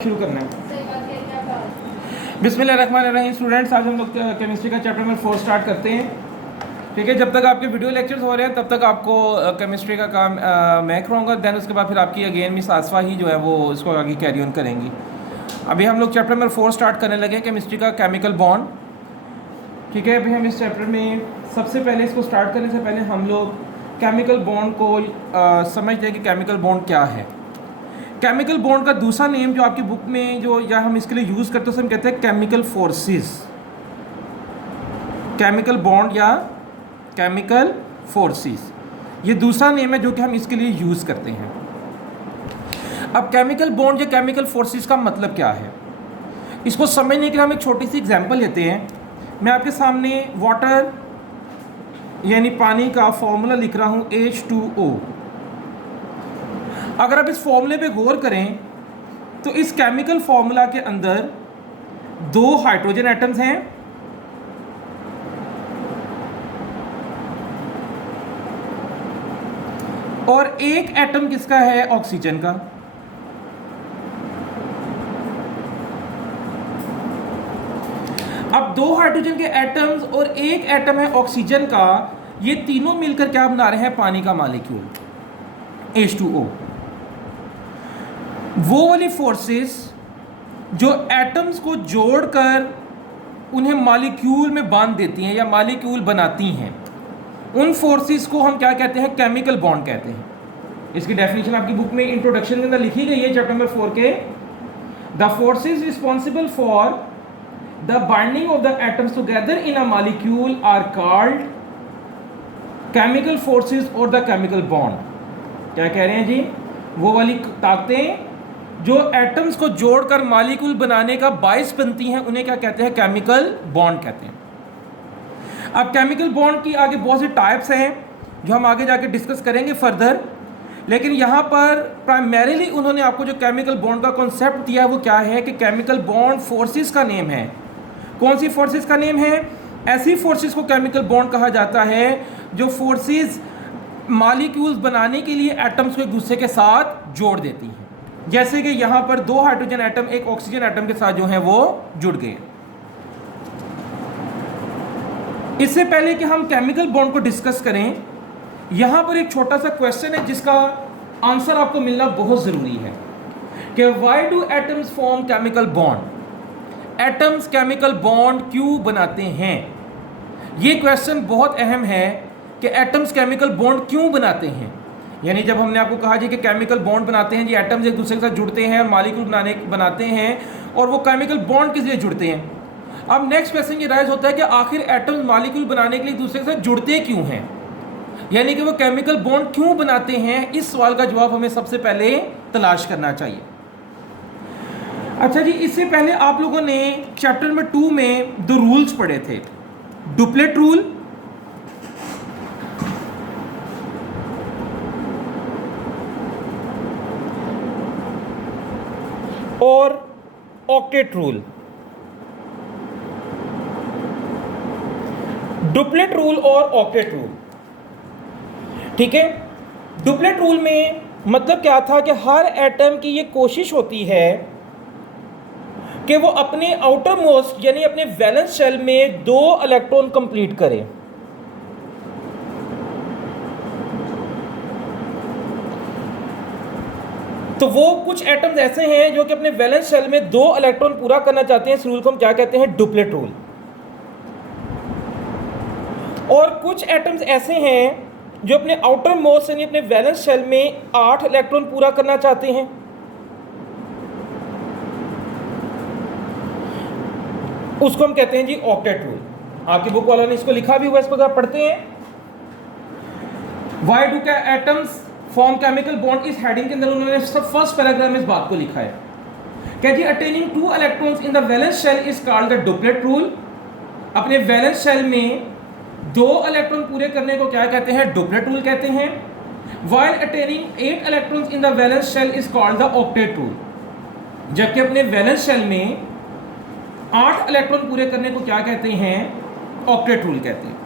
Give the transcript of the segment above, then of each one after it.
शुरू करना है। बिस्मिल्लाहिर्रहमानिर्रहीम स्टूडेंट्स, आज हम लोग केमिस्ट्री का चैप्टर नंबर 4 स्टार्ट करते हैं। ठीक है, जब तक आपके वीडियो लेक्चर्स हो रहे हैं तब तक आपको केमिस्ट्री का काम मैं कराऊंगा। दैन उसके बाद फिर आपकी अगेन मिस आसफा ही जो है वो इसको आगे कैरी ऑन करेंगी। अभी हम लोग चैप्टर नंबर 4 स्टार्ट करने लगे केमिस्ट्री का केमिकल बॉन्ड। ठीक है, अभी हम इस चैप्टर में सबसे पहले इसको स्टार्ट करने से पहले हम लोग केमिकल बॉन्ड को समझते हैं कि केमिकल बॉन्ड क्या है। केमिकल बॉन्ड का दूसरा नेम जो आपकी बुक में जो या हम इसके लिए यूज़ करते हैं उसे हम कहते हैं केमिकल फोर्सेस। केमिकल बॉन्ड या केमिकल फोर्सेस, ये दूसरा नेम है जो कि हम इसके लिए यूज़ करते हैं। अब केमिकल बॉन्ड या केमिकल फोर्सेस का मतलब क्या है, इसको समझने के लिए हम एक छोटी सी एग्जांपल लेते हैं। मैं आपके सामने वाटर यानी पानी का फॉर्मूला लिख रहा हूँ H2O। अगर आप इस फॉर्मूले पे गौर करें तो इस केमिकल फॉर्मूला के अंदर 2 हाइड्रोजन एटम्स हैं और एक एटम किसका है, ऑक्सीजन का। अब 2 हाइड्रोजन के एटम्स और एक एटम है ऑक्सीजन का, ये तीनों मिलकर क्या बना रहे हैं, पानी का मॉलिक्यूल H2O। वो वाली फोर्सेस जो एटम्स को जोड़कर उन्हें मॉलिक्यूल में बांध देती हैं या मॉलिक्यूल बनाती हैं, उन फोर्सेस को हम क्या कहते हैं, केमिकल बॉन्ड कहते हैं। इसकी डेफिनेशन आपकी बुक में इंट्रोडक्शन के अंदर लिखी गई है चैप्टर नंबर 4 के। The forces responsible for the binding of the atoms together in a molecule are called chemical forces और द केमिकल बॉन्ड। क्या कह रहे हैं जी, वो वाली ताकतें जो एटम्स को जोड़कर मॉलिक्यूल बनाने का बायस बनती हैं उन्हें क्या कहते हैं, केमिकल बॉन्ड कहते हैं। अब केमिकल बॉन्ड की आगे बहुत से टाइप्स हैं जो हम आगे जाके डिस्कस करेंगे फर्दर, लेकिन यहाँ पर प्राइमरीली उन्होंने आपको जो केमिकल बॉन्ड का कॉन्सेप्ट दिया है वो क्या है कि केमिकल बॉन्ड फोर्सेस का नेम है। कौन सी फोर्सेस का नेम है, ऐसी फोर्सेस को केमिकल बॉन्ड कहा जाता है जो फोर्सेस मॉलिक्यूल्स बनाने के लिए एटम्स को एक दूसरे के साथ जोड़ देती हैं। जैसे कि यहाँ पर 2 हाइड्रोजन एटम एक ऑक्सीजन एटम के साथ जो है वो जुड़ गए। इससे पहले कि हम केमिकल बॉन्ड को डिस्कस करें, यहाँ पर एक छोटा सा क्वेश्चन है जिसका आंसर आपको मिलना बहुत ज़रूरी है कि why do atoms form chemical bond. Atoms chemical bond क्यों बनाते हैं, ये क्वेश्चन बहुत अहम है कि एटम्स केमिकल बॉन्ड क्यों बनाते हैं। यानी जब हमने आपको कहा जी कि केमिकल बॉन्ड बनाते हैं जी, एटम्स एक दूसरे के साथ जुड़ते हैं, मॉलिक्यूल बनाते हैं, और वो केमिकल बॉन्ड किस लिए जुड़ते हैं। अब नेक्स्ट क्वेश्चन ये राइज होता है कि आखिर एटम्स मॉलिक्यूल बनाने के लिए एक दूसरे के साथ जुड़ते क्यों हैं, यानी कि वो केमिकल बॉन्ड क्यों बनाते हैं। इस सवाल का जवाब हमें सबसे पहले तलाश करना चाहिए। अच्छा जी, इससे पहले आप लोगों ने चैप्टर नंबर 2 में 2 रूल्स पढ़े थे, डुप्लेट रूल और ऑक्टेट रूल। डुप्लेट रूल और ऑक्टेट रूल, ठीक है। डुप्लेट रूल में मतलब क्या था कि हर एटम की ये कोशिश होती है कि वो अपने आउटर मोस्ट यानी अपने वैलेंस शेल में 2 इलेक्ट्रॉन कंप्लीट करे। तो वो कुछ एटम्स ऐसे हैं जो कि अपने वैलेंस शेल में 2 इलेक्ट्रॉन पूरा करना चाहते हैं। इस रूल को हम क्या कहते हैं, डुप्लेट रूल। और कुछ एटम्स ऐसे हैं जो अपने आउटर मोस्ट यानी अपने वैलेंस शेल में 8 इलेक्ट्रॉन पूरा करना चाहते हैं। उसको हम कहते हैं जी ऑक्टेट रूल। आपकी बुक वालों ने इसको लिखा भी हुआ, इसको आप पढ़ते हैं। Why do atoms form chemical bond, इस हेडिंग के अंदर उन्होंने सब फर्स्ट पैराग्राफ में इस बात को लिखा है कि जी attaining 2 electrons in the valence shell is called the duplet rule. अपने वैलेंस शेल में 2 इलेक्ट्रॉन पूरे करने को क्या कहते हैं, डुप्लेट रूल कहते हैं। While attaining 8 electrons in the valence shell is called the octet rule. जबकि अपने वैलेंस शेल में 8 इलेक्ट्रॉन पूरे करने को क्या कहते हैं, ऑक्टेट रूल कहते हैं।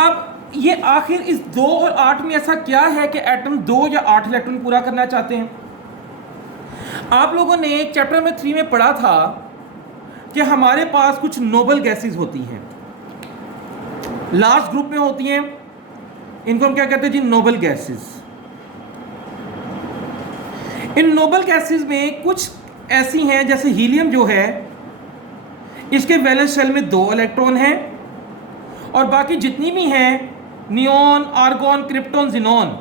अब ये आखिर इस 2 और 8 में ऐसा क्या है कि एटम 2 या 8 इलेक्ट्रॉन पूरा करना चाहते हैं। आप लोगों ने चैप्टर नंबर 3 में पढ़ा था कि हमारे पास कुछ नोबल गैसेस होती हैं, लास्ट ग्रुप में होती हैं, इनको हम क्या कहते हैं जी, नोबल गैसेस। इन नोबल गैसेस में कुछ ऐसी हैं, जैसे हीलियम जो है, इसके वैलेंस शेल में 2 इलेक्ट्रॉन हैं, और बाकी जितनी भी हैं, नियॉन, आर्गॉन, क्रिप्टॉन, जिनॉन,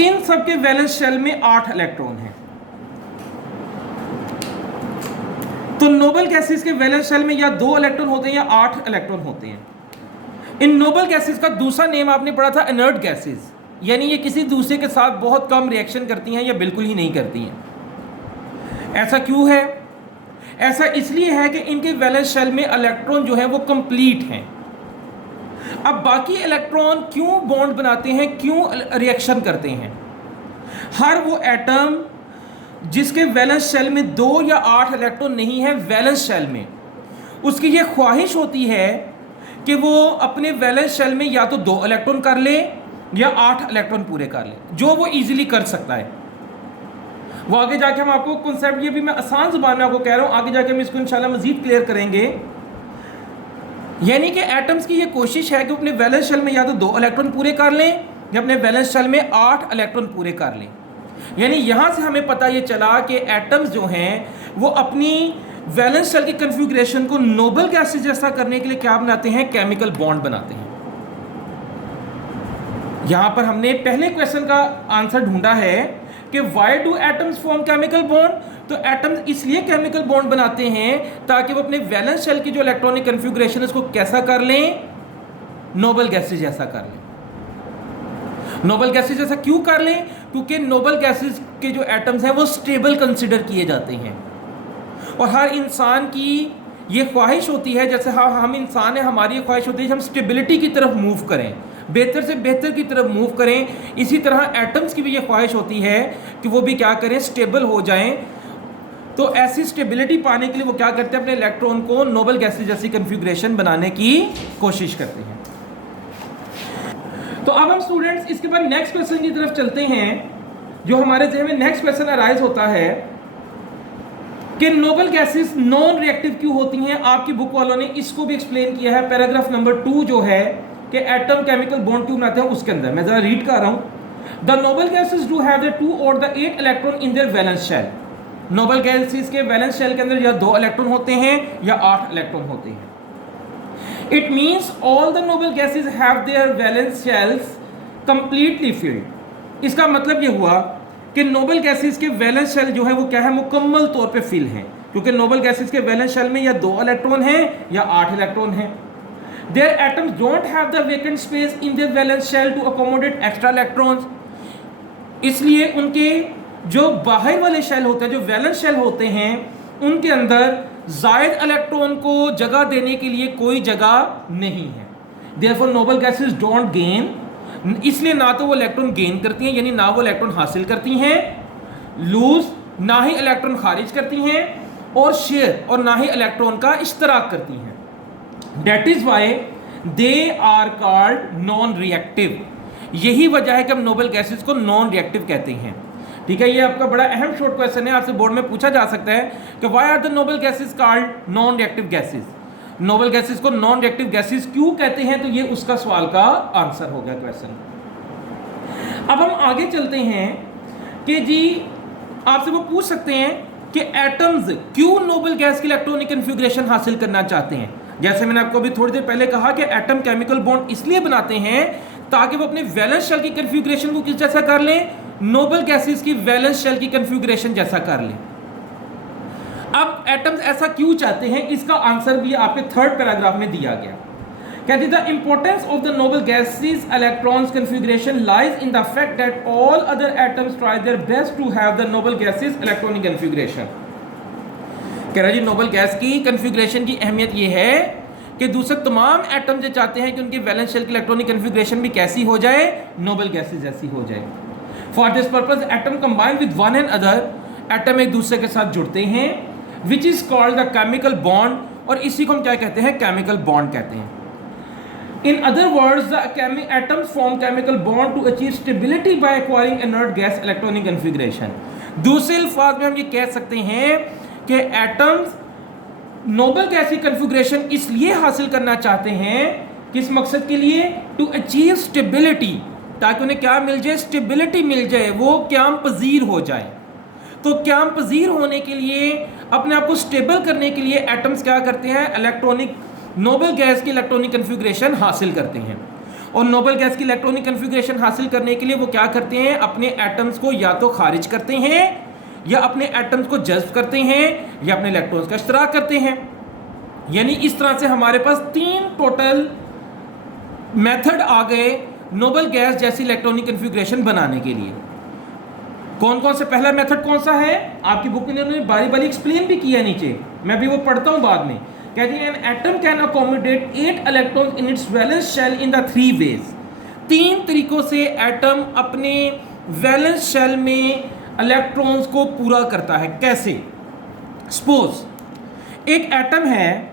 इन सब के वैलेंस शेल में 8 इलेक्ट्रॉन हैं। तो नोबल गैसेस के वैलेंस शेल में या 2 इलेक्ट्रॉन होते हैं या 8 इलेक्ट्रॉन होते हैं। इन नोबल गैसेस का दूसरा नेम आपने पढ़ा था इनर्ट गैसेस, यानी ये किसी दूसरे के साथ बहुत कम रिएक्शन करती हैं या बिल्कुल ही नहीं करती हैं। ऐसा क्यों है? ऐसा इसलिए है कि इनके वैलेंस शेल में इलेक्ट्रॉन जो है वो कंप्लीट हैं। अब बाकी इलेक्ट्रॉन क्यों बॉन्ड बनाते हैं, क्यों रिएक्शन करते हैं? हर वो एटम जिसके वैलेंस शेल में 2 या 8 इलेक्ट्रॉन नहीं है वैलेंस शेल में, उसकी ये ख्वाहिश होती है कि वो अपने वैलेंस शेल में या तो 2 इलेक्ट्रॉन कर ले या 8 इलेक्ट्रॉन पूरे कर ले, जो वो इजीली कर सकता है। वो आगे जाके हम आपको कॉन्सेप्ट, ये भी मैं आसान जुबान में आपको कह रहा हूँ, आगे जाके हम इसको इंशाल्लाह मजीद क्लियर करेंगे। यानी कि एटम्स की ये कोशिश है कि अपने वैलेंस शेल में या तो 2 इलेक्ट्रॉन पूरे कर लें या अपने वैलेंस शेल में 8 इलेक्ट्रॉन पूरे कर लें। यानी यहाँ से हमें पता ये चला कि एटम्स जो हैं वो अपनी वैलेंस शेल की कन्फिग्रेशन को नोबल गैसेस जैसा करने के लिए क्या बनाते हैं, केमिकल बॉन्ड बनाते हैं। यहाँ पर हमने पहले क्वेश्चन का आंसर ढूंढा है कि why do atoms form chemical bond. तो एटम्स इसलिए केमिकल बॉन्ड बनाते हैं ताकि वो अपने वैलेंस शेल की जो इलेक्ट्रॉनिक कन्फिग्रेशन है उसको कैसा कर लें, नोबल गैसेस जैसा कर लें। नोबल गैसेस जैसा क्यों कर लें? क्योंकि नोबल गैसेस के जो एटम्स हैं वो स्टेबल कंसिडर किए जाते हैं, और हर इंसान की ये ख्वाहिश होती है, जैसे हम इंसान हैं, हमारी ये ख्वाहिश होती है कि हम स्टेबिलिटी की तरफ मूव करें, बेहतर से बेहतर की तरफ मूव करें। इसी तरह एटम्स की भी ये ख्वाहिश होती है कि वो भी क्या करें, स्टेबल हो जाएं। तो ऐसी स्टेबिलिटी पाने के लिए वो क्या करते हैं, अपने इलेक्ट्रॉन को नोबल गैसेस जैसी कन्फिग्रेशन बनाने की कोशिश करते हैं। तो अब हम स्टूडेंट्स इसके बाद नेक्स्ट क्वेश्चन की तरफ चलते हैं। जो हमारे जहन में नेक्स्ट क्वेश्चन अराइज होता है कि नोबल गैसेस नॉन रिएक्टिव क्यों होती हैं। आपकी बुक वालों ने इसको भी एक्सप्लेन किया है, पैराग्राफ नंबर 2 जो है कि एटम केमिकल बॉन्ड क्यों बनाते हैं, उसके अंदर मैं जरा रीड कर रहा हूं। The noble gases do have the 2 और the 8 electron in their valence shell. Noble gases के वैलेंस शेल के अंदर या 2 इलेक्ट्रॉन होते हैं या 8 इलेक्ट्रॉन होते हैं। It means all the noble gases have their valence shells completely filled। इसका मतलब ये हुआ कि नोबल गैसेस के वैलेंस शेल जो है वो क्या है, मुकम्मल तौर पे फिल हैं, क्योंकि नोबल गैसेस के वैलेंस शेल में या 2 इलेक्ट्रॉन हैं या 8 इलेक्ट्रॉन हैं। Their atoms don't have the vacant space in their valence shell to accommodate extra electrons। इसलिए उनके जो बाहर वाले शेल होते हैं, जो वैलेंस शेल होते हैं, उनके अंदर जायद इलेक्ट्रॉन को जगह देने के लिए कोई जगह नहीं है। Therefore noble gases don't gain, इसलिए ना तो वो इलेक्ट्रॉन गेन करती हैं, यानी ना वो इलेक्ट्रॉन हासिल करती हैं, लूज ना ही इलेक्ट्रॉन खारिज करती हैं, और शेयर और ना ही इलेक्ट्रॉन का इश्तराक करती हैं। That is why they are called non reactive। यही वजह है कि हम नोबल गैसेस को नॉन रिएक्टिव कहते हैं। ठीक है, ये आपका बड़ा अहम शॉर्ट क्वेश्चन है, आपसे बोर्ड में पूछा जा सकता है कि why are the noble gases called non reactive gases. Noble gases को नॉन रिएक्टिव गैसेस क्यों कहते हैं, तो ये उसका सवाल का आंसर हो गया क्वेश्चन। अब हम आगे चलते हैं कि जी आपसे वो पूछ सकते हैं कि एटम्स क्यों नोबल गैस की इलेक्ट्रॉनिक कन्फिग्रेशन हासिल करना चाहते हैं। जैसे मैंने आपको अभी थोड़ी देर पहले कहा कि एटम केमिकल बॉन्ड इसलिए बनाते हैं ताकि वो अपने वैलेंस शेल की कन्फिग्रेशन को किस जैसा कर लें, नोबल गैसेस की वैलेंस शेल की कन्फिग्रेशन जैसा कर लें। अब एटम्स ऐसा क्यों चाहते हैं, इसका आंसर भी आपके 3rd पैराग्राफ में दिया गया। कहते the importance of the noble gases electrons configuration lies in the fact that all other atoms try their best to have the noble gases electronic configuration. कह रहा जी नोबल गैस की कन्फिग्रेशन की अहमियत यह है कि दूसरे तमाम एटम जो चाहते हैं कि उनकी वैलेंस शेल की इलेक्ट्रॉनिक कन्फिग्रेशन भी कैसी हो जाए, नोबल गैसेस जैसी हो जाए। For this purpose atom combine with one and other, atom एक दूसरे के साथ जुड़ते हैं, which is called the chemical bond, और इसी को हम क्या कहते हैं, केमिकल बॉन्ड कहते हैं। In other words, the atoms form chemical bond to achieve stability by acquiring inert gas electronic configuration. दूसरे अल्फाज में हम ये कह सकते हैं कि एटम्स नोबल गैस की कन्फिग्रेशन इसलिए हासिल करना चाहते हैं, किस मकसद के लिए? टू अचीव स्टेबिलिटी, ताकि उन्हें क्या मिल जाए? स्टेबिलिटी मिल जाए, वो क्याम पजीर हो जाए। तो क्याम पजीर होने के लिए, अपने आप को स्टेबल करने के लिए एटम्स क्या करते हैं? इलेक्ट्रॉनिक नोबल गैस की इलेक्ट्रॉनिक कन्फिग्रेशन हासिल करते हैं। और नोबल गैस की इलेक्ट्रॉनिक कन्फिग्रेशन हासिल करने के लिए वो क्या करते हैं? अपने एटम्स को या तो खारिज करते हैं, या अपने एटम्स को जज्ब करते हैं, या अपने इलेक्ट्रॉन्स का इश्तराक करते हैं। यानी इस तरह से हमारे पास 3 टोटल मेथड आ गए नोबल गैस जैसी इलेक्ट्रॉनिक कन्फिग्रेशन बनाने के लिए। कौन कौन से? पहला मेथड कौन सा है? आपकी बुक में उन्होंने बारी बारी एक्सप्लेन भी किया नीचे, मैं भी वो पढ़ता हूं बाद में। कहते हैं an atom can accommodate 8 electrons in its valence shell in the 3 ways. 3 तरीकों से एटम अपने वैलेंस शेल में इलेक्ट्रॉन्स को पूरा करता है। कैसे? सपोज एक एटम है,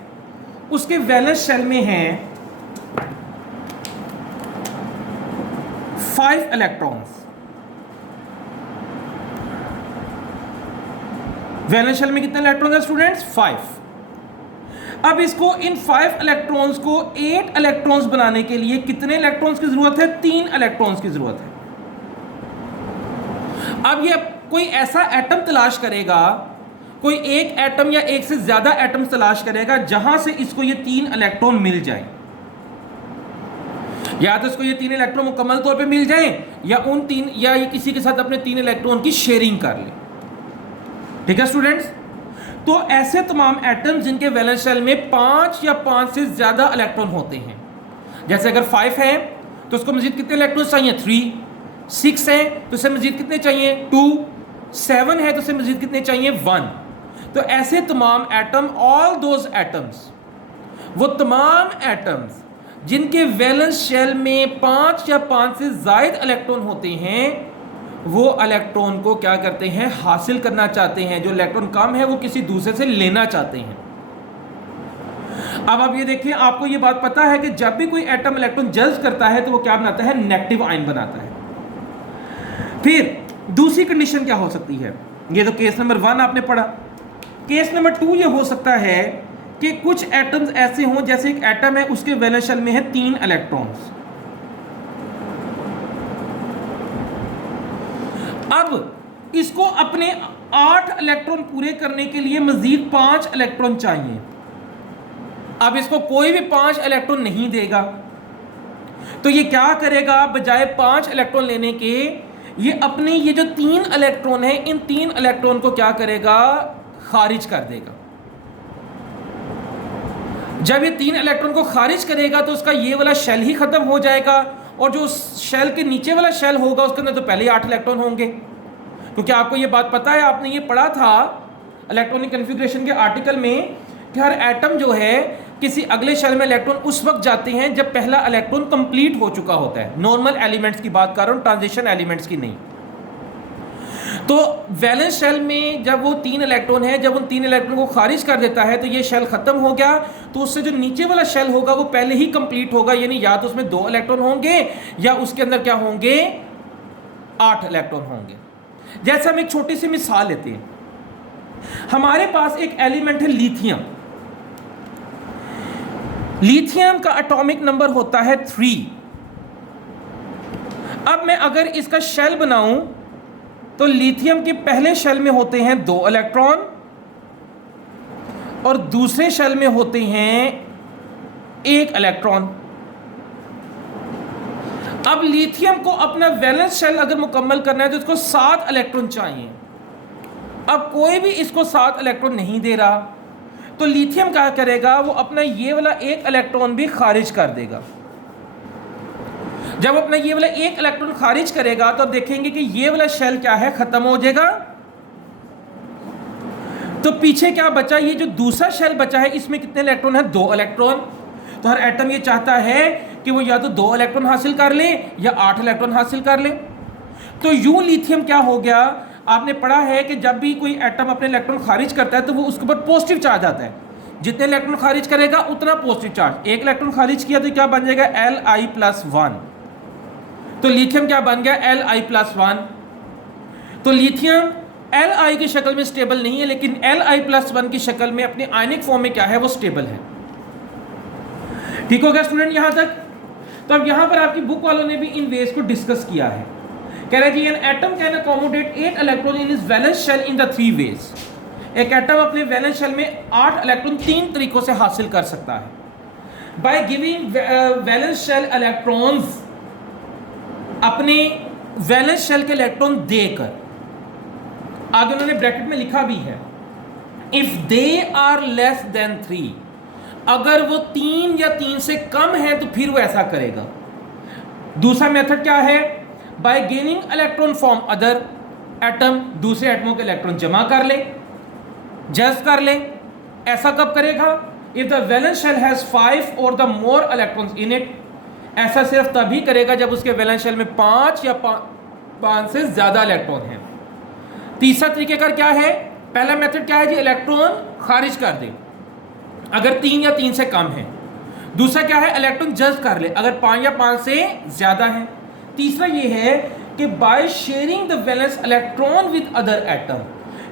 उसके वैलेंस शेल में है 5 इलेक्ट्रॉन्स। वैलेंस शेल में कितने इलेक्ट्रॉन्स हैं स्टूडेंट्स? 5। अब इसको इन 5 इलेक्ट्रॉन्स को 8 इलेक्ट्रॉन्स बनाने के लिए कितने इलेक्ट्रॉन्स की जरूरत है? 3 इलेक्ट्रॉन्स की जरूरत है। अब ये कोई ऐसा एटम तलाश करेगा, कोई एक एटम या एक से ज्यादा एटम तलाश करेगा जहां से इसको ये 3 इलेक्ट्रॉन मिल जाए। या तो इसको ये 3 इलेक्ट्रॉन मुकम्मल तौर पे मिल जाए, या उन 3 या ये किसी के साथ अपने 3 इलेक्ट्रॉन की शेयरिंग कर ले। ठीक है स्टूडेंट्स? तो ऐसे तमाम एटम्स जिनके वैलेंस शेल में 5 या 5 से ज्यादा इलेक्ट्रॉन होते हैं, जैसे अगर 5 है तो उसको मजीद कितने इलेक्ट्रॉन चाहिए? 3। 6 है तो इसे मजीद कितने चाहिए? 2। 7 है तो इसे मजीद कितने चाहिए? 1। तो ऐसे तमाम एटम, ऑल दोज एटम्स, वो तमाम एटम्स जिनके वैलेंस शेल में 5 या 5 से ज्यादा इलेक्ट्रॉन होते हैं, वो इलेक्ट्रॉन को क्या करते हैं? हासिल करना चाहते हैं। जो इलेक्ट्रॉन कम है वो किसी दूसरे से लेना चाहते हैं। अब आप ये देखिए, आपको ये बात पता है कि जब भी कोई एटम इलेक्ट्रॉन जज्ब करता है तो वो क्या बनाता है? नेगेटिव आयन बनाता है। फिर दूसरी कंडीशन क्या हो सकती है? ये तो केस नंबर 1 आपने पढ़ा। केस नंबर 2 ये हो सकता है कि कुछ एटम्स ऐसे हों, जैसे एक एटम है, उसके वैलेंस शेल में है 3 इलेक्ट्रॉन्स। अब इसको अपने 8 इलेक्ट्रॉन पूरे करने के लिए मजीद 5 इलेक्ट्रॉन चाहिए। अब इसको कोई भी 5 इलेक्ट्रॉन नहीं देगा, तो ये क्या करेगा? बजाय 5 इलेक्ट्रॉन लेने के, ये अपने ये जो 3 इलेक्ट्रॉन है, इन 3 इलेक्ट्रॉन को क्या करेगा? खारिज कर देगा। जब ये 3 इलेक्ट्रॉन को खारिज करेगा तो उसका ये वाला शेल ही खत्म हो जाएगा, और जो शेल के नीचे वाला शेल होगा उसके अंदर तो पहले ही 8 इलेक्ट्रॉन होंगे। क्योंकि आपको ये बात पता है, आपने ये पढ़ा था इलेक्ट्रॉनिक कन्फिग्रेशन के आर्टिकल में कि हर एटम जो है किसी अगले शेल में इलेक्ट्रॉन उस वक्त जाते हैं जब पहला इलेक्ट्रॉन कंप्लीट हो चुका होता है। नॉर्मल एलिमेंट्स की बात कर रहा हूं, ट्रांजिशन एलिमेंट्स की नहीं। तो वैलेंस शेल में जब वो 3 इलेक्ट्रॉन है, जब उन 3 इलेक्ट्रॉन को खारिज कर देता है तो ये शेल खत्म हो गया, तो उससे जो नीचे वाला शेल होगा वो पहले ही कंप्लीट होगा। यानी या तो उसमें 2 इलेक्ट्रॉन होंगे या उसके अंदर क्या होंगे? 8 इलेक्ट्रॉन होंगे। जैसे हम एक छोटी सी मिसाल लेते हैं, हमारे पास एक एलिमेंट है लिथियम। लिथियम का एटॉमिक नंबर होता है 3। अब मैं अगर इसका शेल बनाऊं तो लिथियम के पहले शेल में होते हैं 2 इलेक्ट्रॉन और दूसरे शेल में होते हैं 1 इलेक्ट्रॉन। अब लिथियम को अपना वैलेंस शेल अगर मुकम्मल करना है तो इसको 7 इलेक्ट्रॉन चाहिए। अब कोई भी इसको 7 इलेक्ट्रॉन नहीं दे रहा, तो लिथियम क्या करेगा? वो अपना ये वाला 1 इलेक्ट्रॉन भी खारिज कर देगा। जब अपना ये वाला 1 इलेक्ट्रॉन खारिज करेगा तो देखेंगे कि ये वाला शेल क्या है? खत्म हो जाएगा। तो पीछे क्या बचा? ये जो दूसरा शेल बचा है इसमें कितने इलेक्ट्रॉन है? 2 इलेक्ट्रॉन। तो हर एटम ये चाहता है कि वो या तो 2 इलेक्ट्रॉन हासिल कर ले या 8 इलेक्ट्रॉन हासिल कर ले। तो यूं लिथियम क्या हो गया? आपने पढ़ा है कि जब भी कोई एटम अपने इलेक्ट्रॉन खारिज करता है तो वो उसके ऊपर पॉजिटिव चार्ज आता है, जितने इलेक्ट्रॉन खारिज करेगा उतना पॉजिटिव चार्ज। एक इलेक्ट्रॉन खारिज किया तो क्या बन जाएगा Li+1, तो लिथियम क्या बन गया Li+1। तो लिथियम Li की शक्ल में स्टेबल नहीं है, लेकिन Li+1 की शक्ल में अपने आयनिक फॉर्म में क्या है, वो स्टेबल है। ठीक हो गया स्टूडेंट यहां तक। तो अब यहां पर आपकी बुक वालों ने भी इन वेज को डिस्कस किया है। कह रहे जी an atom can accommodate 8 electron in is valence shell in the 3 ways. एक एटम अपने वैलेंस शेल में 8 इलेक्ट्रॉन 3 तरीकों से हासिल कर सकता है। By giving valence shell electrons, अपने वैलेंस शेल के इलेक्ट्रॉन देकर, आगे उन्होंने ब्रैकेट में लिखा भी है, if they are less than 3, अगर वो 3 या 3 से कम है तो फिर वो ऐसा करेगा। दूसरा मेथड क्या है, bye gaining electron from other atom, दूसरे एटमों के इलेक्ट्रॉन जमा कर ले, जस्ट कर ले। ऐसा कब करेगा, if the valence shell has 5 और the more electrons in it, ऐसा सिर्फ तभी करेगा जब उसके वैलेंस शेल में 5 या 5 से ज्यादा इलेक्ट्रॉन है। तीसरा तरीकेकार क्या है, पहला मेथड क्या है जी, इलेक्ट्रॉन खारिज कर दे अगर 3 या 3 से कम है। दूसरा क्या है, इलेक्ट्रॉन जस्ट कर ले अगर 5 या 5 से ज्यादा है। तीसरा ये है कि by sharing the valence electron with other atom,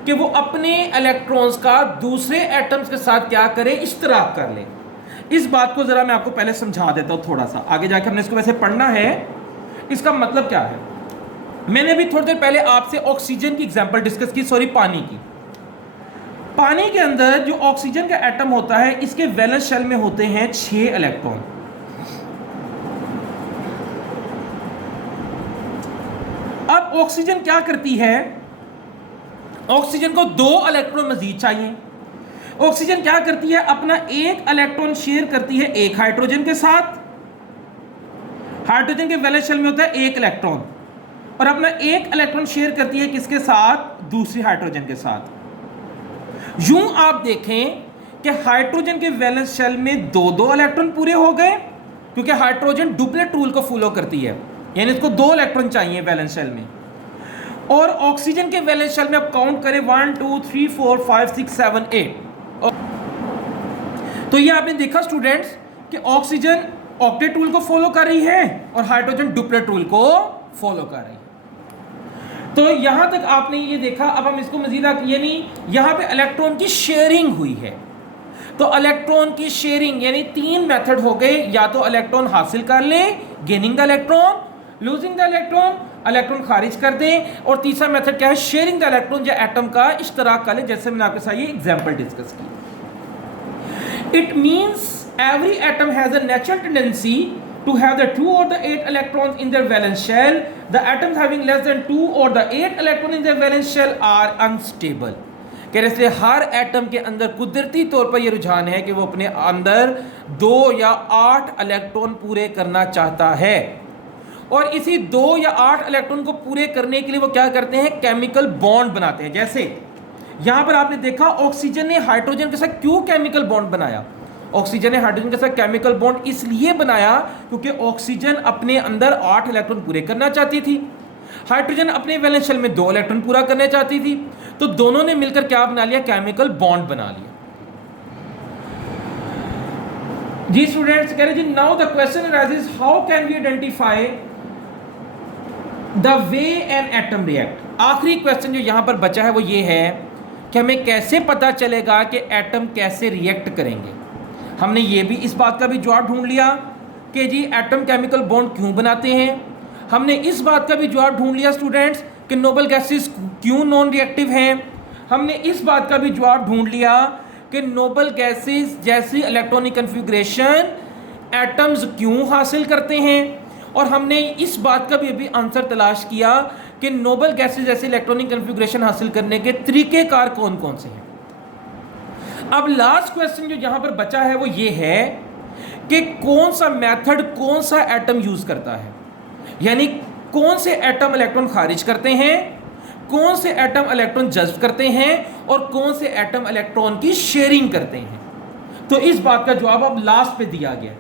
कि वो अपने इलेक्ट्रॉन्स का दूसरे एटम्स के साथ क्या करे, इश्तराक कर ले। इस बात को जरा मैं आपको पहले समझा देता हूं थोड़ा सा, आगे जाके हमने इसको वैसे पढ़ना है। इसका मतलब क्या है, मैंने भी थोड़ी देर पहले आपसे ऑक्सीजन की एग्जांपल डिस्कस की, सॉरी पानी की। पानी के अंदर जो ऑक्सीजन का एटम होता है, इसके वैलेंस शेल में होते हैं 6 इलेक्ट्रॉन। अब ऑक्सीजन क्या करती है, ऑक्सीजन को 2 इलेक्ट्रॉन मजीद चाहिए। ऑक्सीजन क्या करती है, अपना 1 इलेक्ट्रॉन शेयर करती है एक हाइड्रोजन के साथ। हाइड्रोजन के वैलेंस शेल में होता है 1 इलेक्ट्रॉन, और अपना 1 इलेक्ट्रॉन शेयर करती है किसके साथ, दूसरी हाइड्रोजन के साथ। यूं आप देखें कि हाइड्रोजन के वैलेंस शेल में 2 इलेक्ट्रॉन पूरे हो गए, क्योंकि हाइड्रोजन डुप्लेट रूल को फॉलो करती है, यानी इसको 2 इलेक्ट्रॉन चाहिए वैलेंस शेल में। और ऑक्सीजन के वैलेंस शेल में आप काउंट करें 1 2 3 4 5 6 7 8। तो ये आपने देखा स्टूडेंट्स कि ऑक्सीजन ऑक्टेट रूल को फॉलो कर रही है और हाइड्रोजन डुप्लेट रूल को फॉलो कर रही है। तो यहां तक आपने ये देखा। अब हम इसको मजीद, यानी यहां पे इलेक्ट्रॉन की शेयरिंग हुई है। तो इलेक्ट्रॉन की शेयरिंग यानी 3 मेथड हो गए, या तो इलेक्ट्रॉन हासिल कर ले, gaining the electron, losing the electron, electron खारिज कर दें, और तीसरा मेथड क्या है, शेयरिंग द इलेक्ट्रॉन, या एटम का इश्तराक कर ले, जैसे मैंने आपके साथ ये एग्जांपल डिस्कस की। It means every atom has a natural tendency to have the 2 or the 8 electrons in their valence shell. The atoms having less than 2 or the 8 electron in their valence shell are unstable. कह रहे इसलिए हर atom के अंदर कुदरती तौर पर यह रुझान है कि वो अपने अंदर 2 या 8 इलेक्ट्रॉन पूरे करना चाहता है, और इसी 2 या 8 इलेक्ट्रॉन को पूरे करने के लिए वो क्या करते हैं, केमिकल बॉन्ड बनाते हैं। जैसे यहां पर आपने देखा ऑक्सीजन ने हाइड्रोजन के साथ क्यों केमिकल बॉन्ड बनाया। ऑक्सीजन ने हाइड्रोजन के साथ केमिकल बॉन्ड इसलिए बनाया क्योंकि ऑक्सीजन अपने अंदर 8 इलेक्ट्रॉन पूरे करना चाहती थी, हाइड्रोजन अपने वैलेंस शेल में 2 इलेक्ट्रॉन पूरा करना चाहती थी। तो दोनों ने मिलकर क्या बना लिया, केमिकल बॉन्ड बना लिया। जी स्टूडेंट्स कह रहे जी, now the question arises, how can we identify the way an atom react. आखिरी क्वेश्चन जो यहां पर बचा है वो ये है कि हमें कैसे पता चलेगा कि एटम कैसे रिएक्ट करेंगे। हमने ये भी इस बात का भी जवाब ढूंढ लिया कि जी एटम केमिकल बॉन्ड क्यों बनाते हैं। हमने इस बात का भी जवाब ढूंढ लिया स्टूडेंट्स कि नोबल गैसेस क्यों नॉन रिएक्टिव हैं। हमने इस बात का भी जवाब ढूंढ लिया कि नोबल गैसेस जैसी इलेक्ट्रॉनिक कन्फिग्रेशन एटम्स क्यों हासिल करते हैं। और हमने इस बात का भी अभी आंसर तलाश किया कि नोबल गैसेस जैसी इलेक्ट्रॉनिक कन्फिग्रेशन हासिल करने के तरीक़ेकार कौन कौन से हैं। अब लास्ट क्वेश्चन जो यहां पर बचा है वो ये है कि कौन सा मेथड कौन सा एटम यूज करता है, यानी कौन से एटम इलेक्ट्रॉन खारिज करते हैं, कौन से एटम इलेक्ट्रॉन जज्ब करते हैं, और कौन से एटम इलेक्ट्रॉन की शेयरिंग करते हैं। तो इस बात का जवाब अब लास्ट पे दिया गया।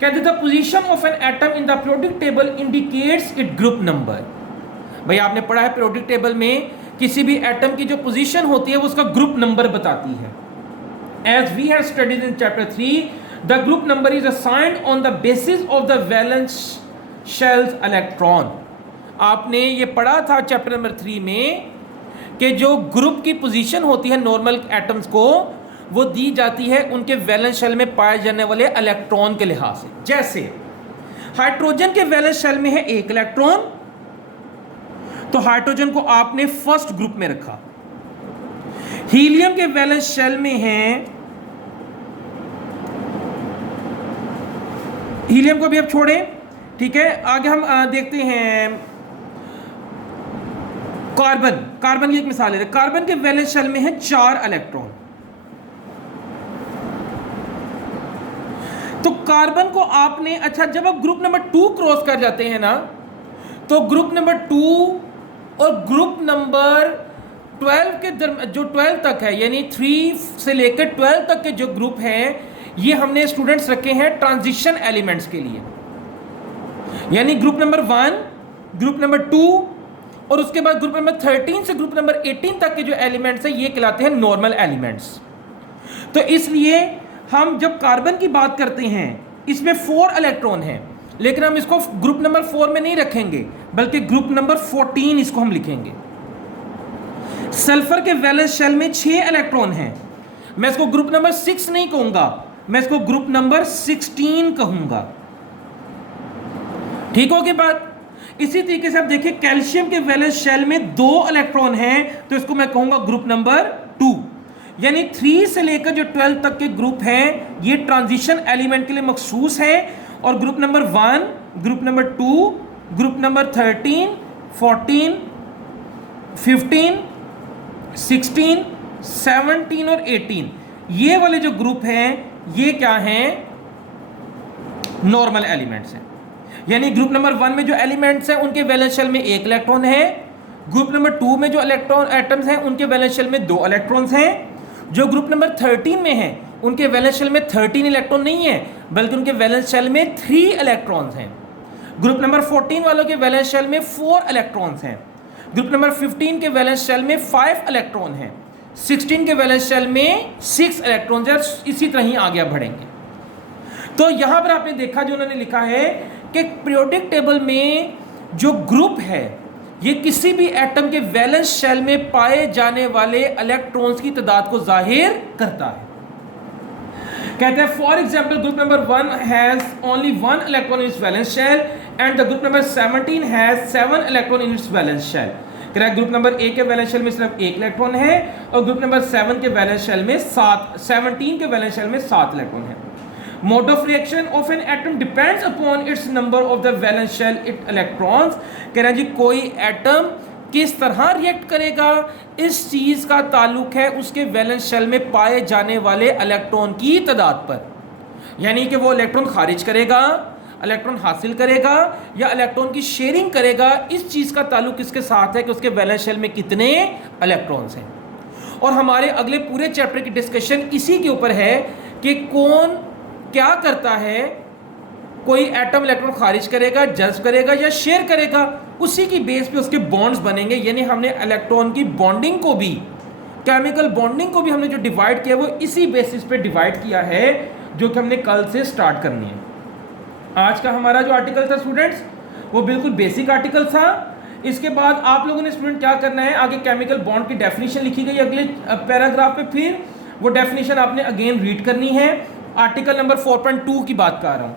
कहते the position of an atom in the periodic table indicates it group number. भाई आपने पढ़ा है पीरियोडिक टेबल में किसी भी एटम की जो पोजीशन होती है वो उसका ग्रुप नंबर बताती है। as we have studied in chapter 3, the group number is assigned on the basis of the valence shells electron. आपने ये पढ़ा था चैप्टर नंबर 3 में कि जो ग्रुप की पोजीशन होती है नॉर्मल एटम्स को, वो दी जाती है उनके वैलेंस शेल में पाए जाने वाले इलेक्ट्रॉन के लिहाज से। जैसे हाइड्रोजन के वैलेंस शेल में है 1 इलेक्ट्रॉन, तो हाइड्रोजन को आपने फर्स्ट ग्रुप में रखा। हीलियम के वैलेंस शेल में है, हीलियम को भी अब छोड़ें, ठीक है। आगे हम देखते हैं कार्बन। कार्बन की एक मिसाल है, कार्बन के वैलेंस शेल में है 4 इलेक्ट्रॉन। तो कार्बन को आपने, अच्छा जब आप ग्रुप नंबर 2 क्रॉस कर जाते हैं ना, तो ग्रुप नंबर 2 और ग्रुप नंबर 12 के जो 12 तक है, यानी 3 से लेकर 12 तक के जो ग्रुप हैं, ये हमने स्टूडेंट्स रखे हैं ट्रांजिशन एलिमेंट्स के लिए। यानी ग्रुप नंबर 1, ग्रुप नंबर 2 और उसके बाद ग्रुप नंबर 13 से ग्रुप नंबर 18 तक के जो एलिमेंट्स हैं, ये कहलाते हैं नॉर्मल एलिमेंट्स। तो इसलिए हम जब कार्बन की बात करते हैं, इसमें 4 इलेक्ट्रॉन हैं, लेकिन हम इसको ग्रुप नंबर 4 में नहीं रखेंगे, बल्कि ग्रुप नंबर 14 इसको हम लिखेंगे। सल्फर के वैलेंस शेल में 6 इलेक्ट्रॉन हैं, मैं इसको ग्रुप नंबर 6 नहीं कहूंगा, मैं इसको ग्रुप नंबर 16 कहूंगा। ठीक होगी बात। इसी तरीके से आप देखिए कैल्शियम के वैलेंस शेल में 2 इलेक्ट्रॉन हैं, तो इसको मैं कहूंगा ग्रुप नंबर 2। यानी 3 से लेकर जो 12 तक के ग्रुप हैं, ये ट्रांजिशन एलिमेंट के लिए मखसूस हैं, और group number 1, group number 2, group number 13, 14, 15, 16, 17 और 18, ये वाले जो ग्रुप हैं, ये क्या हैं? नॉर्मल एलिमेंट्स हैं। यानी ग्रुप नंबर 1 में जो एलिमेंट्स हैं, उनके वैलेंस शेल में 1 इलेक्ट्रॉन है। ग्रुप नंबर 2 में जो इलेक्ट्रॉन एटम्स हैं, उनके वैलेंस शेल में 2 इलेक्ट्रॉन्स हैं। जो ग्रुप नंबर 13 में है, उनके वैलेंस शेल में 13 इलेक्ट्रॉन नहीं है, बल्कि उनके वैलेंस शेल में 3 इलेक्ट्रॉन्स हैं। ग्रुप नंबर 14 वालों के वैलेंस शेल में 4 इलेक्ट्रॉन्स हैं। ग्रुप नंबर 15 के वैलेंस शेल में 5 इलेक्ट्रॉन हैं। 16 के वैलेंस शेल में 6 इलेक्ट्रॉन्स हैं। इसी तरह ही आगे बढ़ेंगे। तो यहां पर आपने देखा, जो उन्होंने लिखा है कि पीरियोडिक टेबल में जो ग्रुप है, ये किसी भी एटम के वैलेंस शेल में पाए जाने वाले इलेक्ट्रॉन्स की तादाद को जाहिर करता है। कहते हैं for example group number 1 has only 1 electron in its valence shell and the group number 17 has 7 electron in its valence shell. कह रहा है ग्रुप नंबर 1 के वैलेंस शेल में सिर्फ 1 इलेक्ट्रॉन है, और ग्रुप नंबर 7 के वैलेंस शेल में 17 के वैलेंस शेल में 7 इलेक्ट्रॉन है। Mode of reaction of an atom depends upon its number of the valence shell it electrons। कह रहे हैं जी कोई एटम किस तरह रिएक्ट करेगा, इस चीज का ताल्लुक है उसके वैलेंस शेल में पाए जाने वाले इलेक्ट्रॉन की तादाद पर। यानी कि वो इलेक्ट्रॉन खारिज करेगा, इलेक्ट्रॉन हासिल करेगा, या इलेक्ट्रॉन की शेयरिंग करेगा, इस चीज का ताल्लुक किसके साथ है कि उसके वैलेंस शेल में कितने इलेक्ट्रॉन्स हैं। और हमारे अगले पूरे चैप्टर की डिस्कशन इसी के ऊपर है कि कौन क्या करता है, कोई एटम इलेक्ट्रॉन खारिज करेगा, जज्ब करेगा या शेयर करेगा, उसी की बेस पे उसके बॉन्ड्स बनेंगे। यानी हमने इलेक्ट्रॉन की बॉन्डिंग को भी, केमिकल बॉन्डिंग को भी हमने जो डिवाइड किया वो इसी बेसिस पे डिवाइड किया है, जो कि हमने कल से स्टार्ट करनी है। आज का हमारा जो आर्टिकल था स्टूडेंट्स, वो बिल्कुल बेसिक आर्टिकल था। इसके बाद आप लोगों ने स्टूडेंट क्या करना है, आगे केमिकल बॉन्ड की डेफिनेशन लिखी गई अगले पैराग्राफ पे, फिर वो डेफिनेशन आपने अगेन रीड करनी है। आर्टिकल नंबर 4.2 की बात कर रहा हूँ,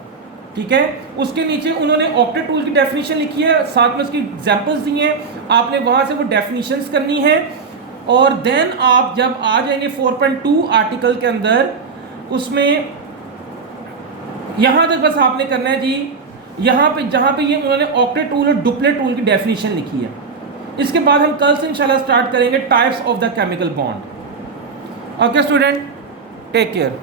ठीक है। उसके नीचे उन्होंने ऑक्टेट टूल की डेफिनेशन लिखी है, साथ में उसकी एग्जांपल्स दी हैं, आपने वहां से वो डेफिनेशंस करनी है। और देन आप जब आ जाएंगे 4.2 आर्टिकल के अंदर, उसमें यहां तक बस आपने करना है जी, यहाँ पे जहाँ पे ये उन्होंने ऑक्टेट टूल और डुप्लेट टूल की डेफिनेशन लिखी है। इसके बाद हम कल से इंशाल्लाह स्टार्ट करेंगे types of the chemical bond. Okay student, take care.